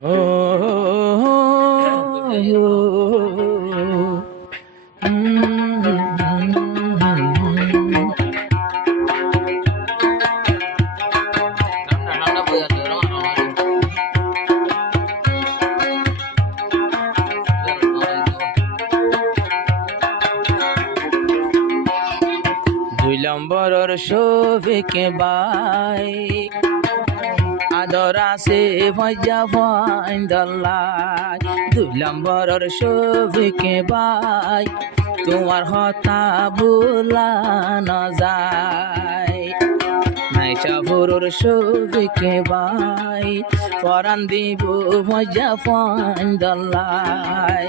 দুই নম্বরের শফিক ভাই আদর আছে ভজা ভাইন্দাল্লাই। দুই নম্বরের শফিক ভাই তোমার হতা ভুলা না যায়। নাইশাপুরের শফিক ভাই পরাণ দিব ভজা ভাইন্দাল্লাই।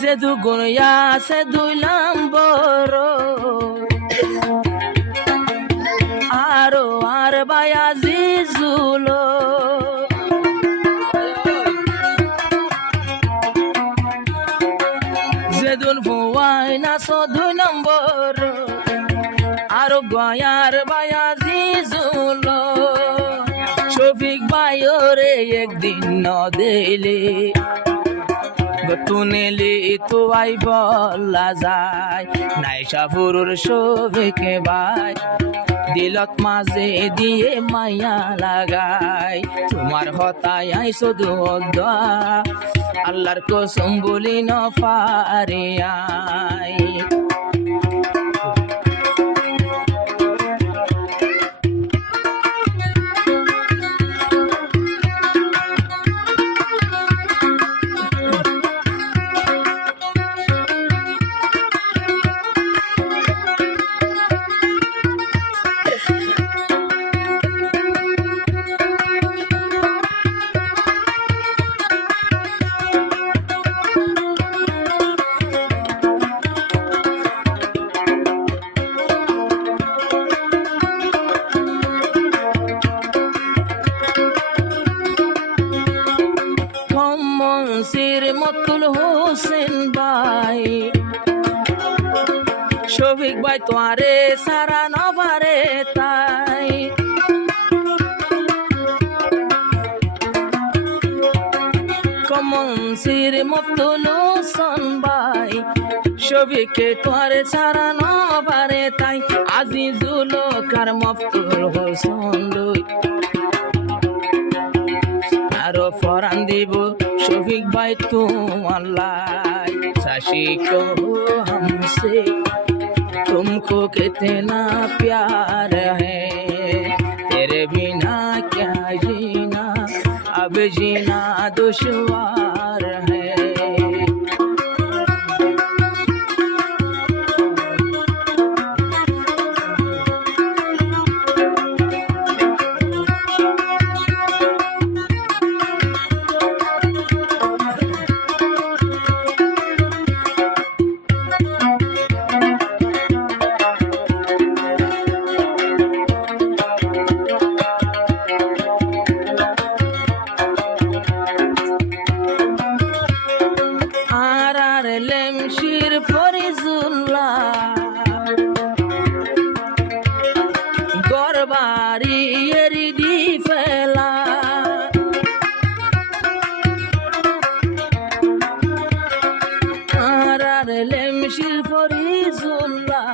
যে দুগুণ আছে দুই নম্বর আরো আর বায়াজি জুলো যেদুন ভুয়াই নাচো দুই নম্বর আরো গয়ার বায়াজি জুলো। শফিক ভাই ওরে একদিন ন দিলে তুনেলি তো আই বলা যায়। নাইশাপুরের শফিক ভাই দিলত মাঝে দিয়ে মায়া লাগাই। তোমার হতায় আইসো দুয়া আল্লাহর কসম বলি ন পারে আই। মনসির মতুল হোসেন ভাই শফিক ভাই তোমারে সারা নভারে তাই। মনসির মতুল হোসেন ভাই শফিকে তোমারে সারা নভারে তাই। আজিজুল কার মফতুল হোসেন আরো ফরান দিব शफीक भाई तुम अल्लाह साशी को हमसे तुमको कितना प्यार है तेरे बिना क्या जीना अब जीना दुश्वार है। লেমশির ফরিজুল্লাহ গরবারি এরিদি ফেলা আর লেমশির ফরিজুল্লাহ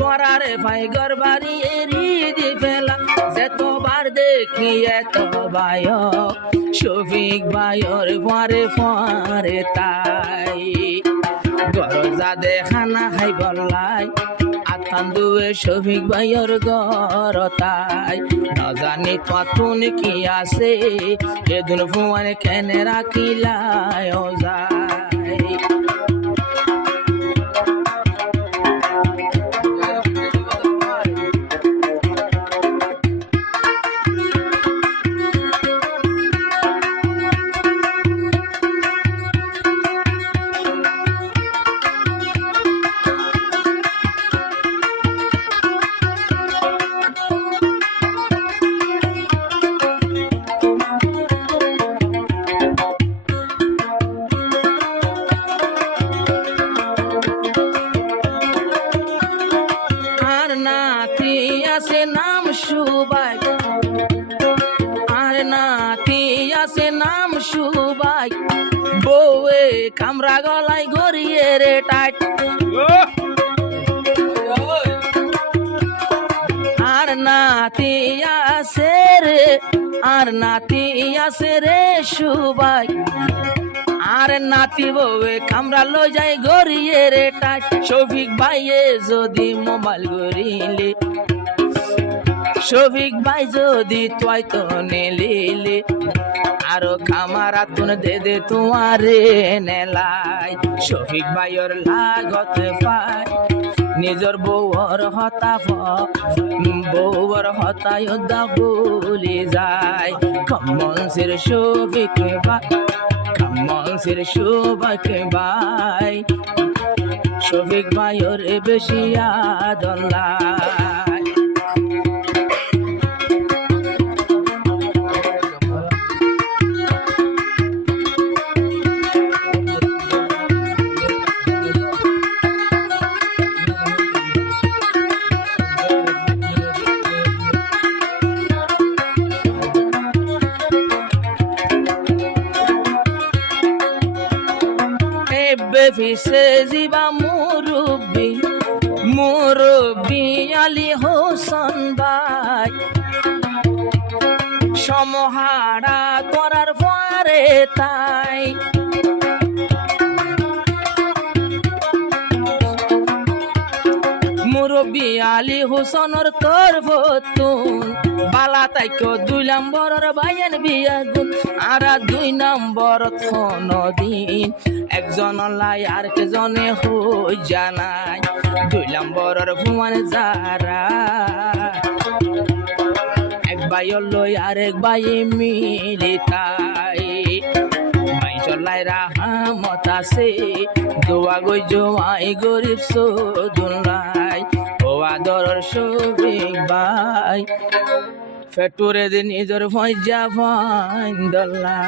পরারে ভাই গরবারি এরিদি ফেলা। যতবার দেখি এত ভাই শফিক ভাইয়ের ফারে ফারে তাই গরজা দেখানা খাই বললাই আতান দুয়ে শফিক ভাইয়ের গর তাই। নজানি পাতুন কি আছে এদিন ফুয়ান কেনে রাখিলাই যায়। নাতি আছে নাম সুবাই বউয়ে কামরা গলায় গড়িয়ে রে টাইট আর নাতি আছে রে সুবাই আর নাতি বউয়ে কামরা লই যায় গড়িয়ে রে টাইট শফিক ভাইয়ে যদি মোবাইল গড়িলে শফিক ভাই যদি তুই তো নিলিলে আরো কামারা তুন দে তোমারে নেলাই শফিক ভাইয়ের লাগত পাই নিজর বউর হতা যোদ্ধা বলি যায় কমনসির শফিক ভাই শফিক ভাইয়ের বেশি আদল্লাই বেফিসে জিবা মুরব্বি আলী হোসেন ভাই সমহারা তোরার পরে তাই মুরব্বি আলী হোসেনের তোর ফতুন বালা তাইকো 2 নম্বরের বাইয়ের বিয়া গুণ আর 2 নম্বরত দিন একজন লাই আর কেজনে হই জানাই 2 নম্বরের ভুমান যারা এক বাইর লই আর এক বাই মিলি তাই মাই চলাই রাহামত আছে দোয়া গই জমাই গরিব সদুলাই ও আদরের শফিক ভাই ফেটুরে দিন নিজর ভয় যা ভাই দল্লা